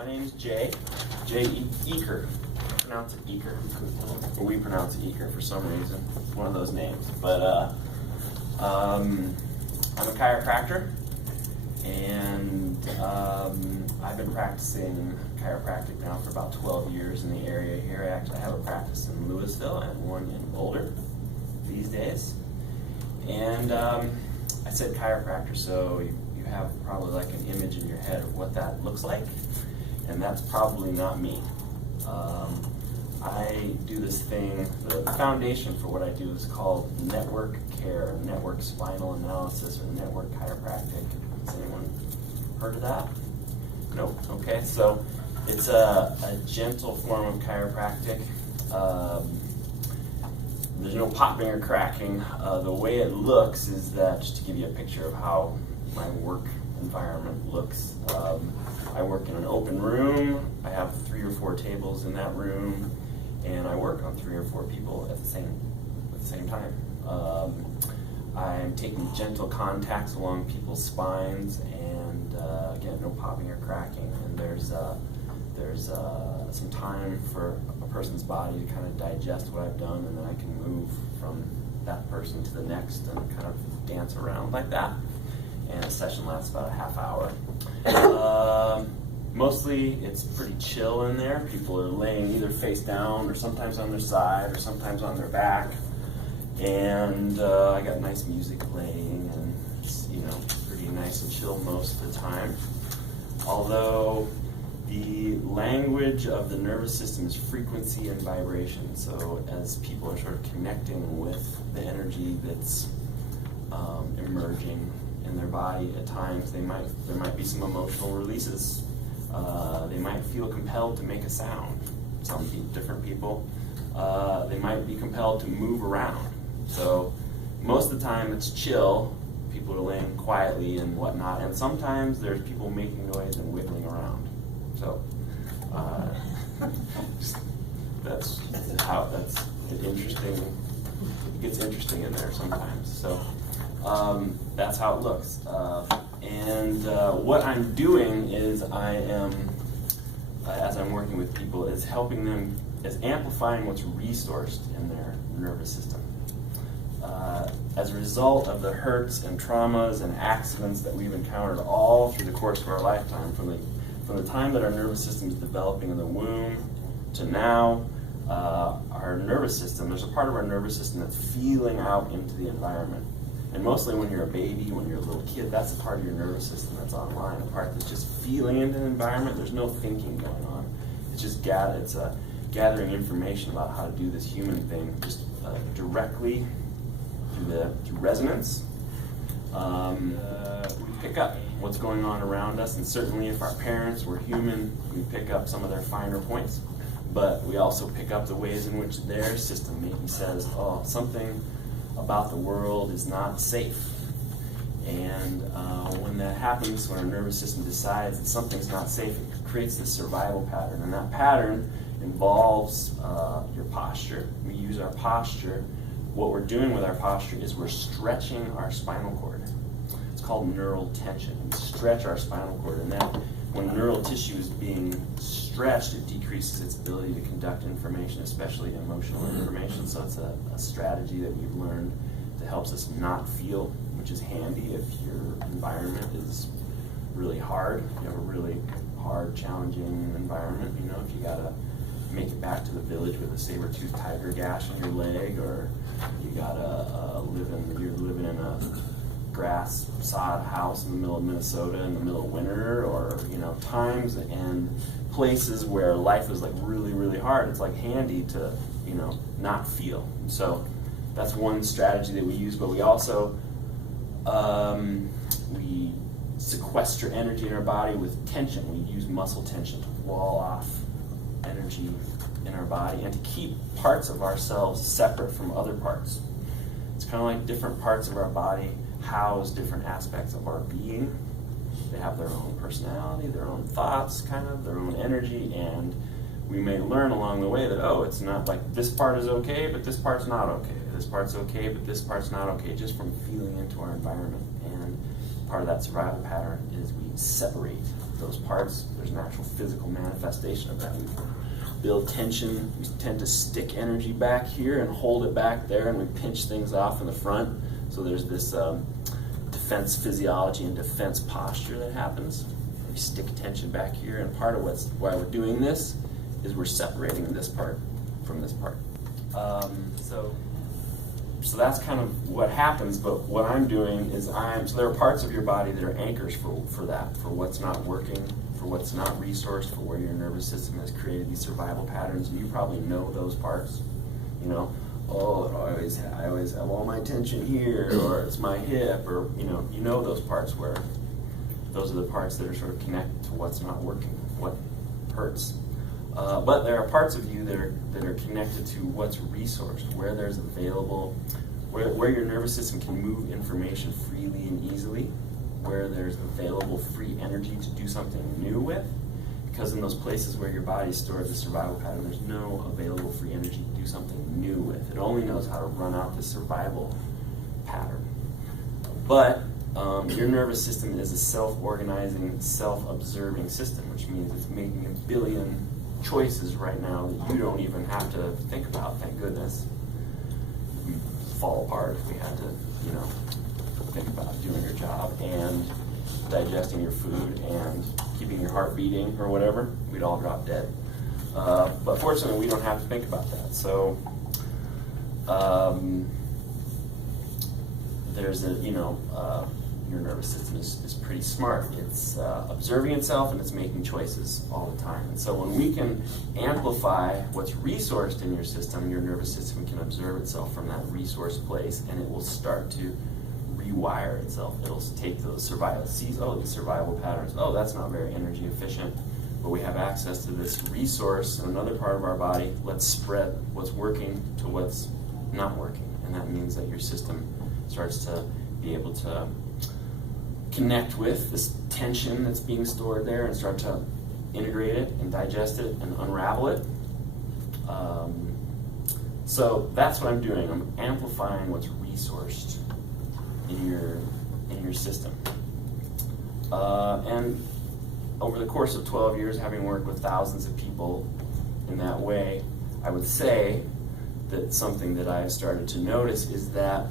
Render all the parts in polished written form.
My name's Jay Eaker. Pronounce it Eaker. Or we pronounce it Eaker for some reason. It's one of those names. But I'm a chiropractor, and I've been practicing chiropractic now for about 12 years in the area here. I actually have a practice in Louisville and one in Boulder these days. And I said chiropractor, so you have probably like an image in your head of what that looks like, and that's probably not me. I do this thing, the foundation for what I do is called network care, network spinal analysis, or network chiropractic. Has anyone heard of that? Nope. Okay, so it's a gentle form of chiropractic. There's no popping or cracking. The way it looks is that, just to give you a picture of how my work environment looks, I work in an open room. I have 3 or 4 tables in that room, and I work on 3 or 4 people at the same time. I'm taking gentle contacts along people's spines, and again, no popping or cracking. And there's some time for a person's body to kind of digest what I've done, and then I can move from that person to the next and kind of dance around like that. And a session lasts about a half hour. Mostly it's pretty chill in there. People are laying either face down or sometimes on their side or sometimes on their back. And I got nice music playing, and it's, pretty nice and chill most of the time. Although the language of the nervous system is frequency and vibration. So as people are sort of connecting with the energy that's emerging in their body, at times there might be some emotional releases. They might feel compelled to make a sound. Different people, they might be compelled to move around. So most of the time it's chill. People are laying quietly and whatnot, and sometimes there's people making noise and wiggling around. So that's interesting. It gets interesting in there sometimes. So that's how it looks. And what I'm doing is I am, as I'm working with people, is helping them, is amplifying what's resourced in their nervous system. As a result of the hurts and traumas and accidents that we've encountered all through the course of our lifetime, from the time that our nervous system is developing in the womb to now, our nervous system, there's a part of our nervous system that's feeling out into the environment. And mostly when you're a baby, when you're a little kid, that's the part of your nervous system that's online, the part that's just feeling into the environment. There's no thinking going on. It's just gathering information about how to do this human thing just directly through resonance. We pick up what's going on around us, and certainly if our parents were human, we pick up some of their finer points, but we also pick up the ways in which their system maybe says, oh, something about the world is not safe. And when that happens, when our nervous system decides that something's not safe, it creates this survival pattern, and that pattern involves your posture. We use our posture. What we're doing with our posture is we're stretching our spinal cord. It's called neural tension. We stretch our spinal cord, and that when neural tissue is being stretched, it decreases its ability to conduct information, especially emotional information. So it's a strategy that we've learned that helps us not feel, which is handy if your environment is really hard. If you have a really hard, challenging environment, if you gotta make it back to the village with a saber-toothed tiger gash on your leg, or you gotta you're living in a grass sod house in the middle of Minnesota in the middle of winter, or times and places where life is like really, really hard. It's like handy to not feel. So that's one strategy that we use, but we also we sequester energy in our body with tension. We use muscle tension to wall off energy in our body and to keep parts of ourselves separate from other parts. It's kind of like different parts of our body house different aspects of our being. They have their own personality, their own thoughts, kind of their own energy, and we may learn along the way that, it's not like this part is okay, but this part's not okay. This part's okay, but this part's not okay, just from feeling into our environment. And part of that survival pattern is we separate those parts, there's an actual physical manifestation of that. We build tension, we tend to stick energy back here and hold it back there, and we pinch things off in the front. So there's this defense physiology and defense posture that happens. We stick tension back here, and part of why we're doing this is we're separating this part from this part. So that's kind of what happens, but what I'm doing is so there are parts of your body that are anchors for that, for what's not working, for what's not resourced, for where your nervous system has created these survival patterns, and you probably know those parts. You know, I always have all my tension here, or it's my hip, or you know those parts where those are the parts that are sort of connected to what's not working, what hurts. But there are parts of you that are connected to what's resourced, where there's available, where your nervous system can move information freely and easily, where there's available free energy to do something new with. Because in those places where your body stores the survival pattern, there's no available free energy to do something new with. It only knows how to run out the survival pattern. But your nervous system is a self-organizing, self-observing system, which means it's making a billion choices right now that you don't even have to think about, thank goodness. We'd fall apart if we had to, think about doing your job and digesting your food and keeping your heart beating or whatever. We'd all drop dead. But fortunately, we don't have to think about that. So there's your nervous system is pretty smart. It's observing itself and it's making choices all the time. And so when we can amplify what's resourced in your system, your nervous system can observe itself from that resource place, and it will start to rewire itself. It'll take those these survival patterns. Oh, that's not very energy efficient, but we have access to this resource in another part of our body. Let's spread what's working to what's not working. And that means that your system starts to be able to connect with this tension that's being stored there and start to integrate it and digest it and unravel it. So that's what I'm doing. I'm amplifying what's resourced in your system. And over the course of 12 years, having worked with thousands of people in that way, I would say that something that I've started to notice is that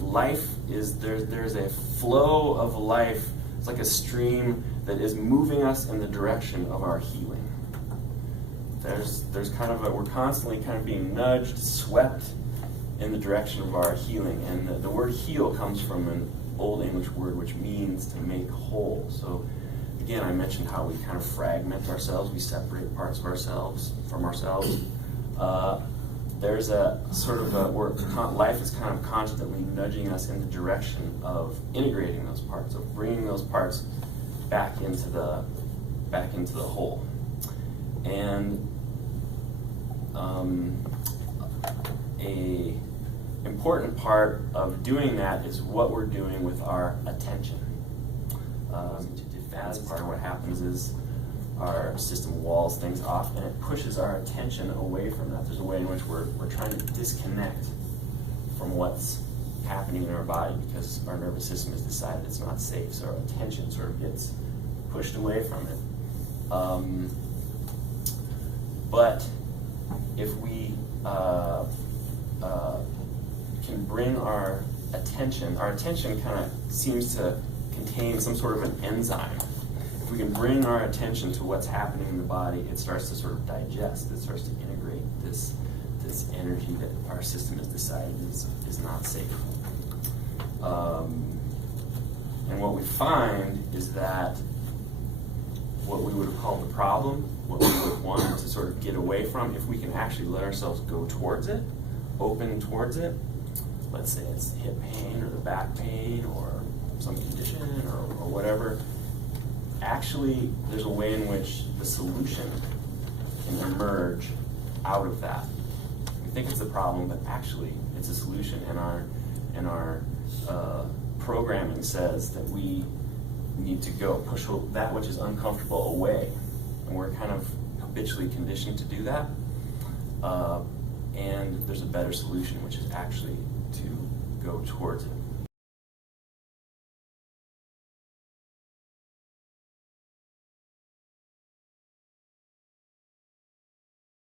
life is there's a flow of life. It's like a stream that is moving us in the direction of our healing. There's kind of we're constantly kind of being nudged, swept in the direction of our healing. And the word heal comes from an Old English word which means to make whole. So again, I mentioned how we kind of fragment ourselves, we separate parts of ourselves from ourselves. There's a sort of life is kind of constantly nudging us in the direction of integrating those parts, of bringing those parts back into the whole. And a important part of doing that is what we're doing with our attention. That's part of what happens is our system walls things off and it pushes our attention away from that. There's a way in which we're trying to disconnect from what's happening in our body because our nervous system has decided it's not safe, so our attention sort of gets pushed away from it. But if we can bring our attention kind of seems to contain some sort of an enzyme. If we can bring our attention to what's happening in the body, it starts to sort of digest, it starts to integrate this energy that our system has decided is not safe. And what we find is that what we would have called the problem, what we would want to sort of get away from, if we can actually let ourselves go towards it, open towards it, let's say it's hip pain or the back pain or some condition or whatever, actually there's a way in which the solution can emerge out of that. We think it's a problem, but actually it's a solution, and our programming says that we need to go push that which is uncomfortable away, and we're kind of habitually conditioned to do that. And there's a better solution, which is actually to go towards it.